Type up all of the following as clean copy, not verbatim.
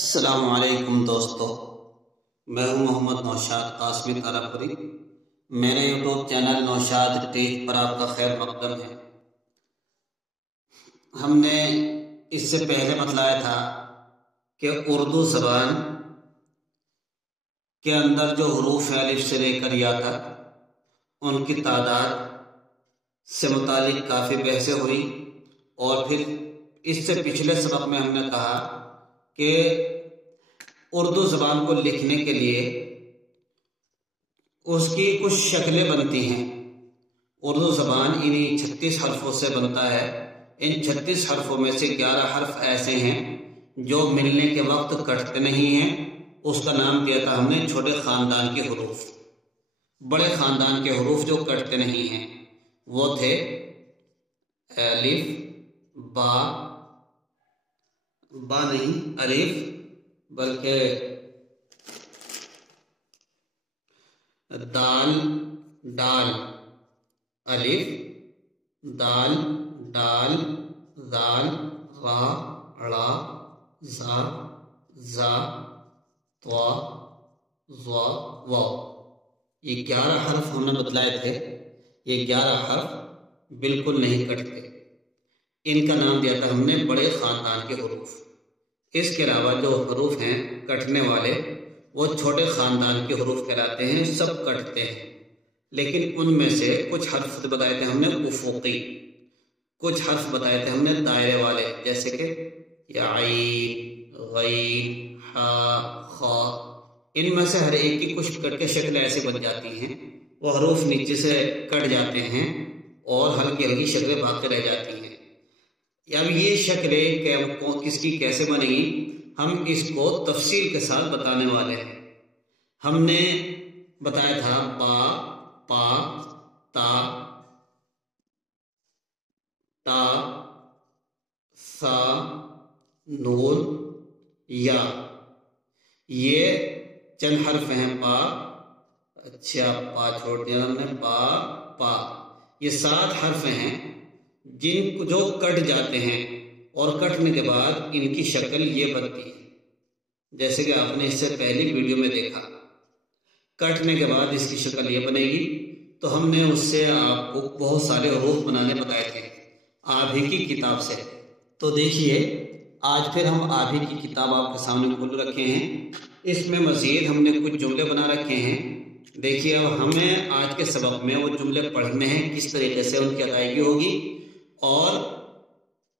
السلام علیکم دوستو، میں ہوں محمد نوشاد قاسمی طرفری۔ میرے یوٹیوب چینل نوشاد ٹیچ پر آپ کا خیر مقدم ہے۔ ہم نے اس سے پہلے بتلایا تھا کہ اردو زبان کے اندر جو حروف الف سے لے کر یا تک ان کی تعداد سے متعلق کافی بحثیں ہوئی، اور پھر اس سے پچھلے سبق میں ہم نے کہا کہ اردو زبان کو لکھنے کے لیے اس کی کچھ شکلیں بنتی ہیں۔ اردو زبان انہی 36 حرفوں سے بنتا ہے۔ ان 36 حرفوں میں سے 11 حرف ایسے ہیں جو ملنے کے وقت کٹتے نہیں ہیں۔ اس کا نام دیا تھا ہم نے چھوٹے خاندان کے حروف۔ بڑے خاندان کے حروف جو کٹتے نہیں ہیں وہ تھے الف، با نہیں الف بلکہ دال، ڈال، الف، دال، ڈال، ذال، را، ڑا، زا، زا، طوا، ظا، واو۔ یہ 11 حرف ہم نے بتلائے تھے۔ یہ 11 حرف بالکل نہیں کٹتے۔ ان کا نام دیا تھا ہم نے بڑے خاندان کے حروف۔ اس کے علاوہ جو حروف ہیں کٹنے والے وہ چھوٹے خاندان کے حروف کہلاتے ہیں، سب کٹتے ہیں۔ لیکن ان میں سے کچھ حرف بتائے تھے ہم نے افقی، کچھ حرف بتائے تھے ہم نے دائرے والے، جیسے کہ یا عین، غین، ہا، خا۔ ان میں سے ہر ایک کی کچھ کٹ کے شکل ایسے بن جاتی ہیں، وہ حروف نیچے سے کٹ جاتے ہیں اور ہلکی ہلکی شکلیں باقی رہ جاتی ہیں۔ اب یہ شکلیں کس کی کیسے بنے گی ہم اس کو تفصیل کے ساتھ بتانے والے ہیں۔ ہم نے بتایا تھا با، پا، تا، تا، سا، نون، یا۔ یہ چند حرف ہیں پا، اچھا پا چھوڑ دیا ہم نے، با، پا۔ یہ 7 حرف ہیں جن کو جو کٹ جاتے ہیں اور کٹنے کے بعد ان کی شکل یہ بنتی ہے، جیسے کہ آپ نے اس سے پہلی ویڈیو میں دیکھا۔ کٹنے کے بعد اس کی شکل یہ بنے گی۔ تو ہم نے اس سے آپ کو بہت سارے حروف بنانے بتائے تھے آپ ہی کی کتاب سے۔ تو دیکھیے آج پھر ہم آپ ہی کی کتاب آپ کے سامنے کھول رکھے ہیں۔ اس میں مزید ہم نے کچھ جملے بنا رکھے ہیں۔ دیکھیے اب ہمیں آج کے سبق میں وہ جملے پڑھنے ہیں، کس طریقے سے ان کی ادائیگی ہوگی، اور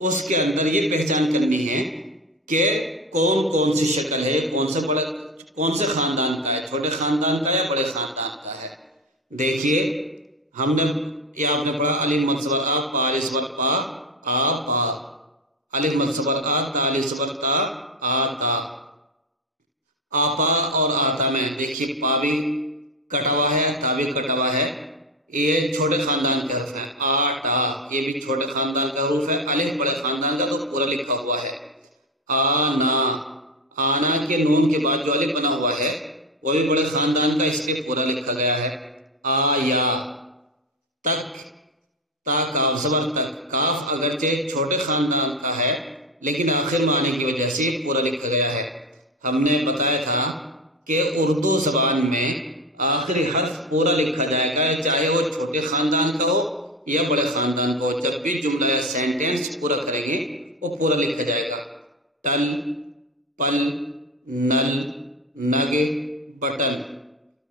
اس کے اندر یہ پہچان کرنی ہے کہ کون کون سی شکل ہے، کون سے خاندان کا ہے، چھوٹے خاندان کا یا بڑے خاندان کا ہے۔ دیکھیے ہم نے یہ آپ نے پڑھا الف مد زبر آ، پا الف زبر پا، آ پا، الف مد زبر آ، تا الف زبر تا، آ تا۔ آپا اور آتا میں دیکھیے پا بھی کٹا ہوا ہے، تا بھی کٹا ہوا ہے۔ یہ چھوٹے خاندان کے حرف ہیں۔ آٹا یہ بھی چھوٹے خاندان کا حروف ہے۔ الف بڑے خاندان کا تو پورا لکھا ہوا ہے۔ آنا، آنا کے نون کے بعد جو الف بنا ہوا ہے وہ بھی بڑے خاندان کا، اس لیے پورا لکھا گیا ہے۔ آیا، تک، تا کاف زبر تک، کاف اگرچہ چھوٹے خاندان کا ہے لیکن آخر میں آنے کی وجہ سے پورا لکھا گیا ہے۔ ہم نے بتایا تھا کہ اردو زبان میں آخری حرف پورا لکھا جائے گا، چاہے وہ چھوٹے خاندان کا ہو یا بڑے خاندان کا ہو۔ جب بھی جملہ یا سینٹینس پورا کریں گے وہ پورا لکھا جائے گا۔ ٹل، پل، نل، نگ، بٹن۔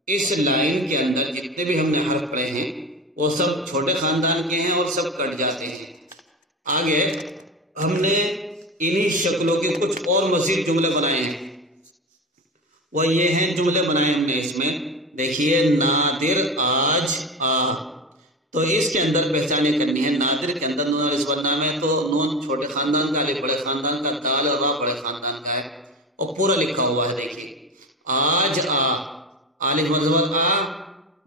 اس لائن کے اندر جتنے بھی ہم نے حرف پڑھے ہیں وہ سب چھوٹے خاندان کے ہیں اور سب کٹ جاتے ہیں۔ آگے ہم نے انہی شکلوں کے کچھ اور مزید جملے بنائے ہیں، وہ یہ ہیں جملے بنائے ہم نے اس میں۔ دیکھیے نادر آج آ، تو اس کے اندر پہچانے کرنی ہے۔ نادر کے اندر نون الف زبر نام ہے تو نون چھوٹے خاندان کا، الف بڑے خاندان کا، دال اور را بڑے خاندان کا ہے اور پورا لکھا ہوا ہے۔ دیکھیے آج آ، الف مد زبر آ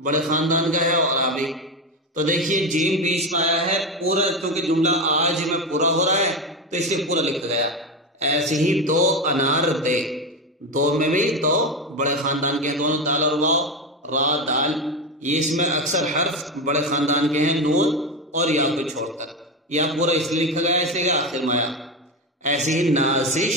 بڑے خاندان کا ہے اور آ بھی۔ تو دیکھیے جیم بیچ میں آیا ہے پورا، کیونکہ جملہ آج میں پورا ہو رہا ہے تو اس لیے پورا لکھا گیا۔ ایسے ہی دو انار دے، دو میں بھی دو بڑے خاندان کے ہیں دونوں، دال اور واو، را، دال۔ یہ اس میں اکثر حرف بڑے خاندان کے ہیں، نون اور یا کو چھوڑ کر۔ یا پورا اس لیے لکھا گیا ہے اس لیے آخر میں آیا۔ ایسے ہی نازش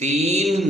3